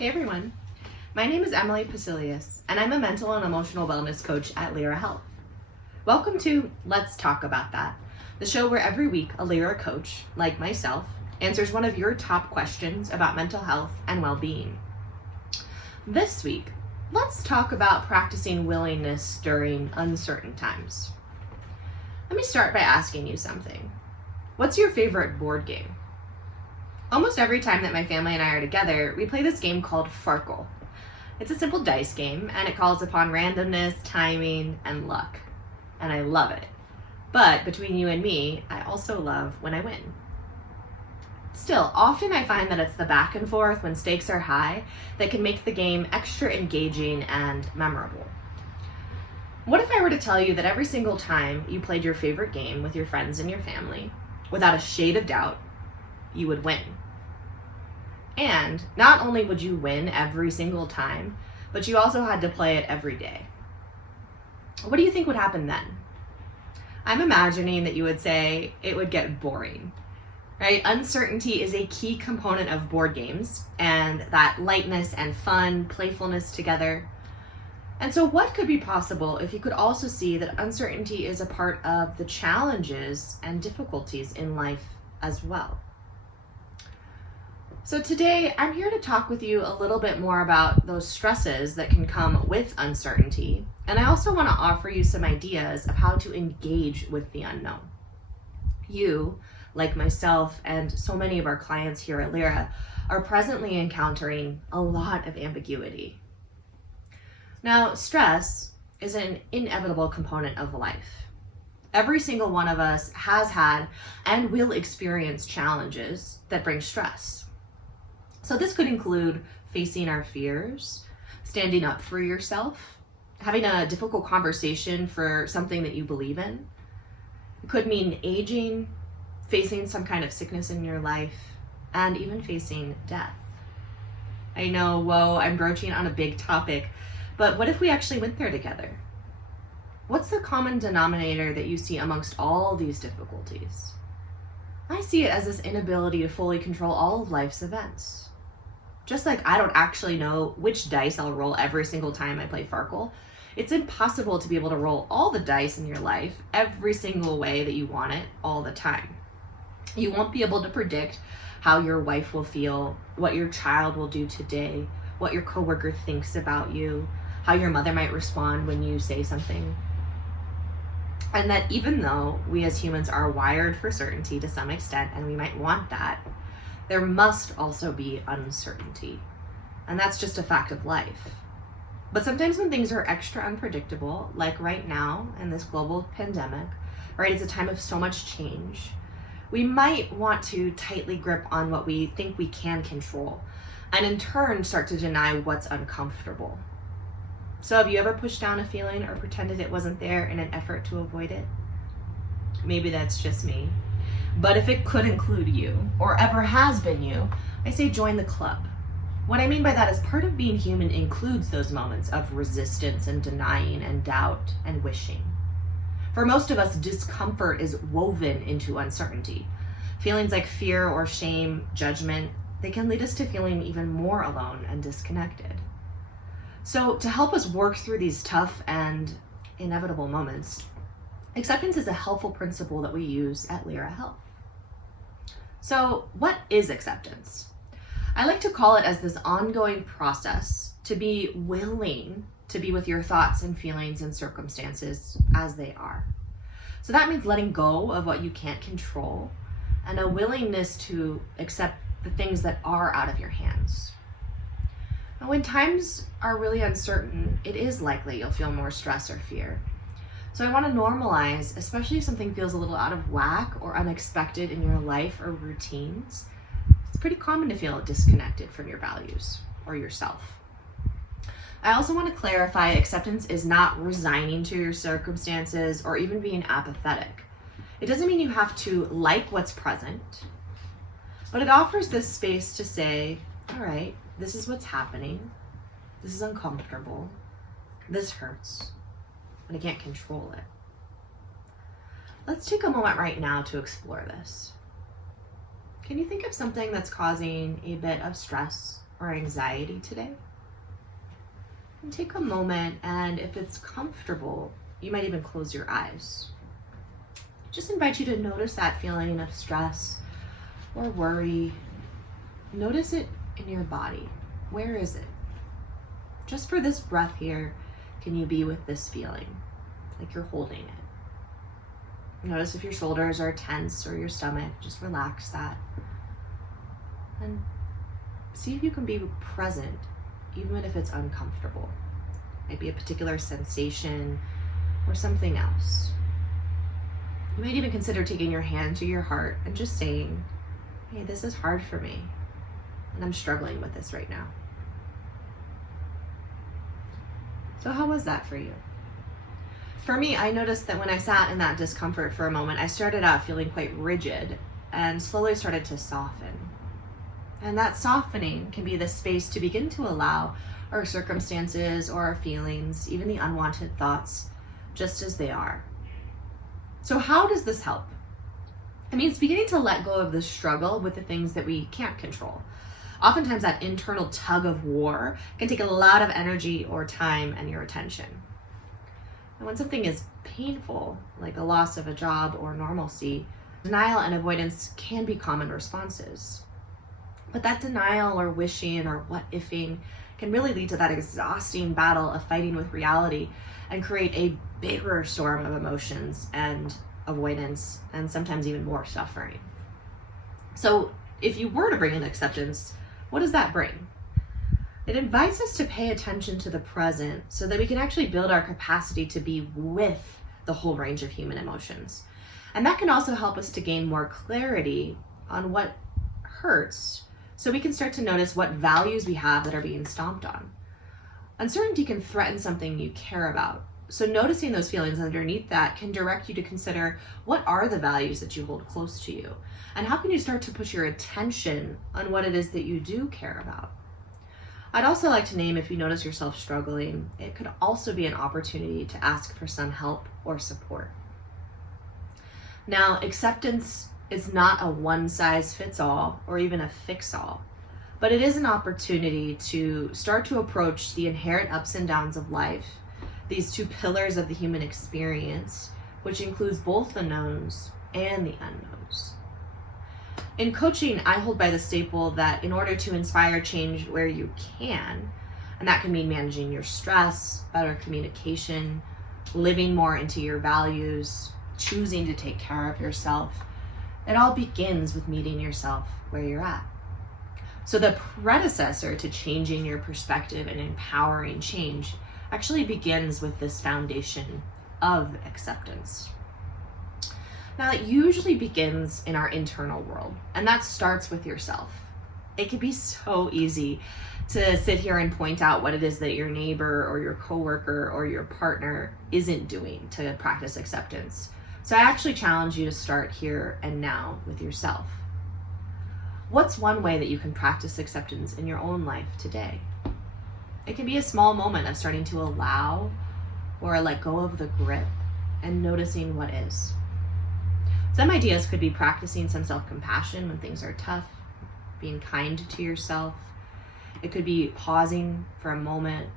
Hey everyone, my name is Emily Posselius, and I'm a mental and emotional wellness coach at Lyra Health. Welcome to Let's Talk About That, the show where every week a Lyra coach, like myself, answers one of your top questions about mental health and well-being. This week, let's talk about practicing willingness during uncertain times. Let me start by asking you something. What's your favorite board game? Almost every time that my family and I are together, we play this game called Farkle. It's a simple dice game, and it calls upon randomness, timing, and luck. And I love it. But between you and me, I also love when I win. Still, often I find that it's the back and forth when stakes are high that can make the game extra engaging and memorable. What if I were to tell you that every single time you played your favorite game with your friends and your family, without a shade of doubt, you would win? And not only would you win every single time, but you also had to play it every day. What do you think would happen then? I'm imagining that you would say it would get boring, right? Uncertainty is a key component of board games, and that lightness and fun, playfulness together. And so what could be possible if you could also see that uncertainty is a part of the challenges and difficulties in life as well? So today, I'm here to talk with you a little bit more about those stresses that can come with uncertainty. And I also want to offer you some ideas of how to engage with the unknown. You, like myself and so many of our clients here at Lyra, are presently encountering a lot of ambiguity. Now, stress is an inevitable component of life. Every single one of us has had and will experience challenges that bring stress. So this could include facing our fears, standing up for yourself, having a difficult conversation for something that you believe in. It could mean aging, facing some kind of sickness in your life, and even facing death. I know, whoa, I'm broaching on a big topic, but what if we actually went there together? What's the common denominator that you see amongst all these difficulties? I see it as this inability to fully control all of life's events. Just like I don't actually know which dice I'll roll every single time I play Farkle, it's impossible to be able to roll all the dice in your life every single way that you want it all the time. You won't be able to predict how your wife will feel, what your child will do today, what your coworker thinks about you, how your mother might respond when you say something. And that even though we as humans are wired for certainty to some extent, and we might want that, there must also be uncertainty. And that's just a fact of life. But sometimes when things are extra unpredictable, like right now in this global pandemic, right, it's a time of so much change, we might want to tightly grip on what we think we can control, and in turn start to deny what's uncomfortable. So have you ever pushed down a feeling or pretended it wasn't there in an effort to avoid it? Maybe that's just me. But if it could include you, or ever has been you, I say join the club. What I mean by that is part of being human includes those moments of resistance and denying and doubt and wishing. For most of us, discomfort is woven into uncertainty. Feelings like fear or shame, judgment, they can lead us to feeling even more alone and disconnected. So to help us work through these tough and inevitable moments, acceptance is a helpful principle that we use at Lyra Health. So what is acceptance? I like to call it as this ongoing process to be willing to be with your thoughts and feelings and circumstances as they are. So that means letting go of what you can't control and a willingness to accept the things that are out of your hands. Now, when times are really uncertain, it is likely you'll feel more stress or fear. So I want to normalize, especially if something feels a little out of whack or unexpected in your life or routines. It's pretty common to feel disconnected from your values or yourself. I also want to clarify acceptance is not resigning to your circumstances or even being apathetic. It doesn't mean you have to like what's present, but it offers this space to say, all right, this is what's happening. This is uncomfortable. This hurts. And I can't control it. Let's take a moment right now to explore this. Can you think of something that's causing a bit of stress or anxiety today? And take a moment, and if it's comfortable, you might even close your eyes. Just invite you to notice that feeling of stress or worry. Notice it in your body. Where is it? Just for this breath here, can you be with this feeling, like you're holding it? Notice if your shoulders are tense or your stomach, just relax that. And see if you can be present, even if it's uncomfortable. Maybe a particular sensation or something else. You might even consider taking your hand to your heart and just saying, hey, this is hard for me, and I'm struggling with this right now. So how was that for you? For me, I noticed that when I sat in that discomfort for a moment, I started out feeling quite rigid and slowly started to soften. And that softening can be the space to begin to allow our circumstances or our feelings, even the unwanted thoughts, just as they are. So how does this help? It means beginning to let go of the struggle with the things that we can't control. Oftentimes that internal tug of war can take a lot of energy or time and your attention. And when something is painful, like a loss of a job or normalcy, denial and avoidance can be common responses. But that denial or wishing or what-ifing can really lead to that exhausting battle of fighting with reality and create a bigger storm of emotions and avoidance and sometimes even more suffering. So if you were to bring in acceptance, what does that bring? It invites us to pay attention to the present so that we can actually build our capacity to be with the whole range of human emotions. And that can also help us to gain more clarity on what hurts, so we can start to notice what values we have that are being stomped on. Uncertainty can threaten something you care about. So noticing those feelings underneath that can direct you to consider what are the values that you hold close to you, and how can you start to put your attention on what it is that you do care about. I'd also like to name, if you notice yourself struggling, it could also be an opportunity to ask for some help or support. Now, acceptance is not a one-size-fits-all or even a fix-all, but it is an opportunity to start to approach the inherent ups and downs of life, these two pillars of the human experience, which includes both the knowns and the unknowns. In coaching, I hold by the staple that in order to inspire change where you can, and that can mean managing your stress, better communication, living more into your values, choosing to take care of yourself, it all begins with meeting yourself where you're at. So the predecessor to changing your perspective and empowering change actually begins with this foundation of acceptance. Now, it usually begins in our internal world, and that starts with yourself. It can be so easy to sit here and point out what it is that your neighbor or your coworker or your partner isn't doing to practice acceptance. So I actually challenge you to start here and now with yourself. What's one way that you can practice acceptance in your own life today? It can be a small moment of starting to allow or let go of the grip and noticing what is. Some ideas could be practicing some self-compassion when things are tough, being kind to yourself. It could be pausing for a moment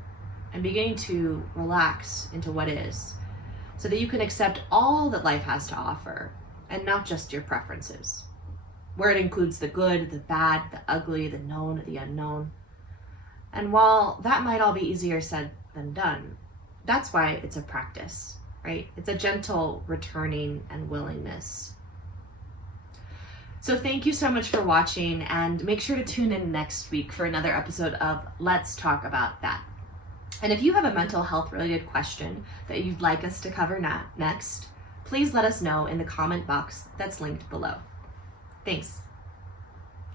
and beginning to relax into what is, so that you can accept all that life has to offer and not just your preferences, where it includes the good, the bad, the ugly, the known, the unknown. And while that might all be easier said than done, that's why it's a practice, right? It's a gentle returning and willingness. So thank you so much for watching, and make sure to tune in next week for another episode of Let's Talk About That. And if you have a mental health related question that you'd like us to cover next, please let us know in the comment box that's linked below. Thanks.